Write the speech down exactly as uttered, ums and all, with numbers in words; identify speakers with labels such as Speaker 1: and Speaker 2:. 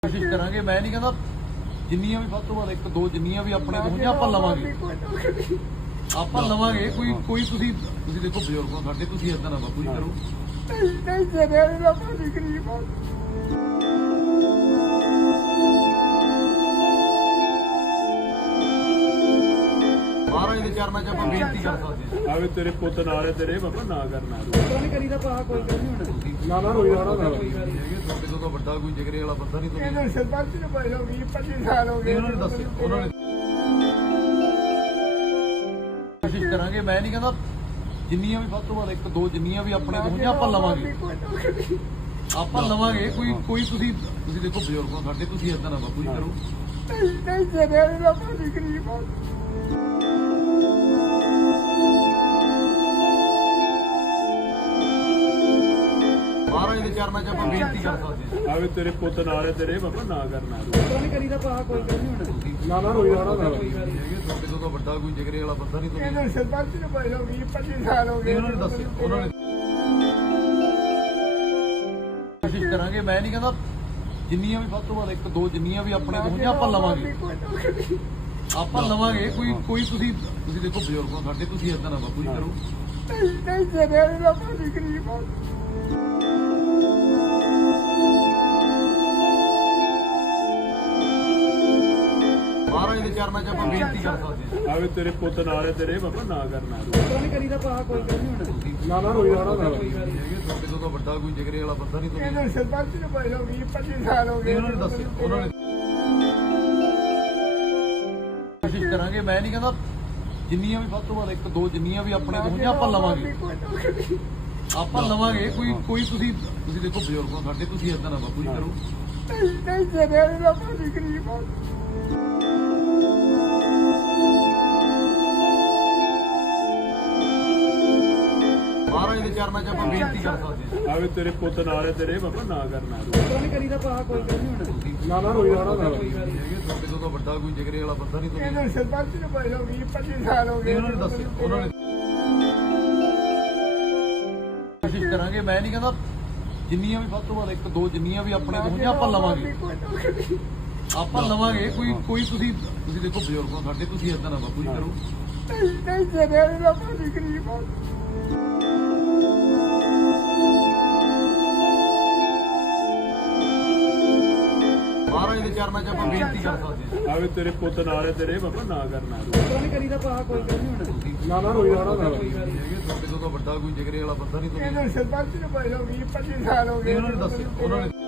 Speaker 1: ਕੋਸ਼ਿਸ਼ ਕਰਾਂਗੇ। ਮੈਂ ਨਹੀਂ ਕਹਿੰਦਾ ਜਿੰਨੀਆਂ ਵੀ ਵੱਧ ਤੋਂ ਵੱਧ ਇੱਕ ਦੋ ਜਿੰਨੀਆਂ ਵੀ ਆਪਣੇ ਕੋਲ ਆਪਾਂ ਲਵਾਂਗੇ ਆਪਾਂ ਲਵਾਂਗੇ। ਕੋਈ ਕੋਈ ਤੁਸੀਂ ਤੁਸੀਂ ਦੇਖੋ ਬਜ਼ੁਰਗ ਹੋ ਸਾਡੇ, ਤੁਸੀਂ ਇਦਾਂ ਨਾ ਬਾਪੂ ਜੀ ਕਰੋ।
Speaker 2: ਨਹੀਂ ਜਰੇ ਨਾ ਪਾਣੀ ਗਰੀਬ ਆ।
Speaker 1: ਮਹਾਰਾਜ ਦੇ ਚਰਨਾਂ 'ਚ ਆਪਾਂ ਬੇਨਤੀ ਕਰ ਸਕਦੇ ਹਾਂ।
Speaker 3: ਆਵੇ ਤੇਰੇ ਪੁੱਤ ਨਾਲ ਹੈ ਤੇਰੇ ਬਾਬਾ ਨਾ ਕਰਨਾ
Speaker 2: ਨਹੀਂ ਕਰੀਦਾ ਪਾ ਕੋਈ ਗੱਲ ਨਹੀਂ ਹੁਣ।
Speaker 3: ਨਾ ਨਾ ਰੋਈ ਜਾਣਾ ਨਾ
Speaker 1: ਤੁਹਾਡੇ ਤੋਂ ਤਾਂ ਵੱਡਾ ਕੋਈ ਜਿਗਰੇ ਵਾਲਾ ਬੰਦਾ ਨਹੀਂ। ਤੁਸੀਂ
Speaker 2: ਇਹਨਾਂ ਸਰਪੰਚ ਨੂੰ ਪਹਿਲਾਂ ਵੀਹ ਪੱਚੀ ਸਾਲ ਹੋ ਗਏ।
Speaker 1: ਉਹਨਾਂ ਨੇ ਦੱਸਿਆ, ਉਹਨਾਂ ਨੇ ਕੋਸ਼ਿਸ਼ ਕਰਾਂਗੇ। ਮੈਂ ਨਹੀਂ ਕਹਿੰਦਾ ਜਿੰਨੀਆਂ ਵੀ ਵੱਧ ਤੋਂ ਵੱਧ ਇੱਕ ਦੋ ਜਿੰਨੀਆਂ ਵੀ ਆਪਣੇ ਕੋਲ ਆਪਾਂ ਲਵਾਂਗੇ ਆਪਾਂ ਲਵਾਂਗੇ। ਕੋਈ ਕੋਈ ਤੁਸੀਂ ਤੁਸੀਂ ਦੇਖੋ ਬਜ਼ੁਰਗ ਹੋ ਸਾਡੇ, ਤੁਸੀਂ ਇਦਾਂ ਨਾ ਬਾਪੂ ਜੀ ਕਰੋ।
Speaker 2: ਨਹੀਂ ਜਰੇ ਨਾ ਪਾਣੀ ਗਰੀਬ ਆ।
Speaker 1: ਮਹਾਰਾਜ ਦੇ ਚਰਨਾਂ 'ਚ ਆਪਾਂ ਬੇਨਤੀ ਕਰ ਸਕਦੇ ਹਾਂ।
Speaker 3: ਆਵੇ ਤੇਰੇ ਪੁੱਤ ਨਾਲ ਹੈ ਤੇਰੇ ਬਾਬਾ ਨਾ ਕਰਨਾ
Speaker 2: ਨਹੀਂ ਕਰੀਦਾ ਪਾ ਕੋਈ ਗੱਲ ਨਹੀਂ ਹੁਣ।
Speaker 3: ਨਾ ਨਾ ਰੋਈ ਜਾਣਾ ਨਾ
Speaker 1: ਤੁਹਾਡੇ ਤੋਂ ਤਾਂ ਵੱਡਾ ਕੋਈ ਜਿਗਰੇ ਵਾਲਾ ਬੰਦਾ ਨਹੀਂ। ਤੁਸੀਂ
Speaker 2: ਇਹਨਾਂ ਸਰਪੰਚ ਨੂੰ ਪਹਿਲਾਂ ਵੀਹ ਪੱਚੀ ਸਾਲ ਹੋ ਗਏ।
Speaker 1: ਉਹਨਾਂ ਨੇ ਦੱਸਿਆ, ਉਹਨਾਂ ਨੇ ਕੋਸ਼ਿਸ਼ ਕਰਾਂਗੇ। ਮੈਂ ਨਹੀਂ ਕਹਿੰਦਾ ਜਿੰਨੀਆਂ ਵੀ ਵੱਧ ਤੋਂ ਵੱਧ ਇੱਕ ਦੋ ਜਿੰਨੀਆਂ ਵੀ ਆਪਣੇ ਕੋਲ ਆਪਾਂ ਲਵਾਂਗੇ ਆਪਾਂ ਲਵਾਂਗੇ। ਕੋਈ ਕੋਈ ਤੁਸੀਂ ਤੁਸੀਂ ਦੇਖੋ ਬਜ਼ੁਰਗ ਹੋ ਸਾਡੇ, ਤੁਸੀਂ ਇਦਾਂ ਨਾ ਬਾਪੂ ਜੀ ਕਰੋ।
Speaker 2: ਨਹੀਂ ਜਰੇ ਨਾ ਪਾਣੀ ਗਰੀਬ ਆ।
Speaker 1: ਮਹਾਰਾਜ ਦੇ ਚਰਨਾਂ 'ਚ ਆਪਾਂ ਬੇਨਤੀ ਕਰ ਸਕਦੇ ਹਾਂ।
Speaker 3: ਆਵੇ ਤੇਰੇ ਪੁੱਤ ਨਾਲ ਹੈ ਤੇਰੇ ਬਾਬਾ ਨਾ ਕਰਨਾ
Speaker 2: ਨਹੀਂ ਕਰੀਦਾ ਪਾ ਕੋਈ ਗੱਲ ਨਹੀਂ ਹੁਣ।
Speaker 3: ਨਾ ਨਾ ਰੋਈ ਜਾਣਾ ਨਾ
Speaker 1: ਤੁਹਾਡੇ ਤੋਂ ਤਾਂ ਵੱਡਾ ਕੋਈ ਜਿਗਰੇ ਵਾਲਾ ਬੰਦਾ ਨਹੀਂ। ਤੁਸੀਂ
Speaker 2: ਇਹਨਾਂ ਸਰਪੰਚ ਨੂੰ ਪਹਿਲਾਂ ਵੀਹ ਪੱਚੀ ਸਾਲ ਹੋ ਗਏ।
Speaker 1: ਉਹਨਾਂ ਨੇ ਦੱਸਿਆ, ਉਹਨਾਂ ਨੇ ਕੋਸ਼ਿਸ਼ ਕਰਾਂਗੇ। ਮੈਂ ਨਹੀਂ ਕਹਿੰਦਾ ਜਿੰਨੀਆਂ ਵੀ ਵੱਧ ਤੋਂ ਵੱਧ ਇੱਕ ਦੋ ਜਿੰਨੀਆਂ ਵੀ ਆਪਣੇ ਕੋਲ ਆਪਾਂ ਲਵਾਂਗੇ ਆਪਾਂ ਲਵਾਂਗੇ। ਕੋਈ ਕੋਈ ਤੁਸੀਂ ਤੁਸੀਂ ਦੇਖੋ ਬਜ਼ੁਰਗ ਹੋ ਸਾਡੇ, ਤੁਸੀਂ ਇਦਾਂ ਨਾ ਬਾਪੂ ਜੀ ਕਰੋ।
Speaker 2: ਨਹੀਂ ਜਰੇ ਨਾ ਪਾਣੀ ਗਰੀਬ ਆ।
Speaker 1: ਮਹਾਰਾਜ ਦੇ ਚਰਨਾਂ 'ਚ ਆਪਾਂ ਬੇਨਤੀ ਕਰ ਸਕਦੇ ਹਾਂ।
Speaker 3: ਆਵੇ ਤੇਰੇ ਪੁੱਤ ਨਾਲ ਹੈ ਤੇਰੇ ਬਾਬਾ ਨਾ ਕਰਨਾ
Speaker 2: ਨਹੀਂ ਕਰੀਦਾ ਪਾ ਕੋਈ ਗੱਲ ਨਹੀਂ ਹੁਣ।
Speaker 3: ਨਾ ਨਾ ਰੋਈ ਜਾਣਾ ਨਾ
Speaker 1: ਤੁਹਾਡੇ ਤੋਂ ਤਾਂ ਵੱਡਾ ਕੋਈ ਜਿਗਰੇ ਵਾਲਾ ਬੰਦਾ ਨਹੀਂ। ਤੁਸੀਂ
Speaker 2: ਇਹਨਾਂ ਸਰਪੰਚ ਨੂੰ ਪਹਿਲਾਂ ਵੀਹ ਪੱਚੀ ਸਾਲ ਹੋ ਗਏ।
Speaker 1: ਉਹਨਾਂ ਨੇ ਦੱਸਿਆ, ਉਹਨਾਂ ਨੇ ਕੋਸ਼ਿਸ਼ ਕਰਾਂਗੇ। ਮੈਂ ਨਹੀਂ ਕਹਿੰਦਾ ਜਿੰਨੀਆਂ ਵੀ ਵੱਧ ਤੋਂ ਵੱਧ ਇੱਕ ਦੋ ਜਿੰਨੀਆਂ ਵੀ ਆਪਣੇ ਕੋਲ ਆਪਾਂ ਲਵਾਂਗੇ ਆਪਾਂ ਲਵਾਂਗੇ। ਕੋਈ ਕੋਈ ਤੁਸੀਂ ਤੁਸੀਂ ਦੇਖੋ ਬਜ਼ੁਰਗ ਹੋ ਸਾਡੇ, ਤੁਸੀਂ ਇਦਾਂ ਨਾ ਬਾਪੂ ਜੀ ਕਰੋ।
Speaker 2: ਨਹੀਂ ਜਰੇ ਨਾ ਪਾਣੀ ਗਰੀਬ ਆ।
Speaker 1: ਮਹਾਰਾਜ ਦੇ ਚਰਨਾਂ 'ਚ ਆਪਾਂ ਬੇਨਤੀ ਕਰ ਸਕਦੇ ਹਾਂ।
Speaker 3: ਆਵੇ ਤੇਰੇ ਪੁੱਤ ਨਾਲ ਹੈ ਤੇਰੇ ਬਾਬਾ ਨਾ ਕਰਨਾ
Speaker 2: ਨਹੀਂ ਕਰੀਦਾ ਪਾ ਕੋਈ ਗੱਲ ਨਹੀਂ ਹੁਣ।
Speaker 3: ਨਾ ਨਾ ਰੋਈ ਜਾਣਾ ਨਾ
Speaker 1: ਤੁਹਾਡੇ ਤੋਂ ਤਾਂ ਵੱਡਾ ਕੋਈ ਜਿਗਰੇ ਵਾਲਾ ਬੰਦਾ ਨਹੀਂ। ਤੁਸੀਂ
Speaker 2: ਇਹਨਾਂ ਸਰਪੰਚ ਨੂੰ ਪਹਿਲਾਂ ਵੀਹ ਪੱਚੀ ਸਾਲ ਹੋ ਗਏ।
Speaker 1: ਉਹਨਾਂ ਨੇ ਦੱਸਿਆ, ਉਹਨਾਂ ਨੇ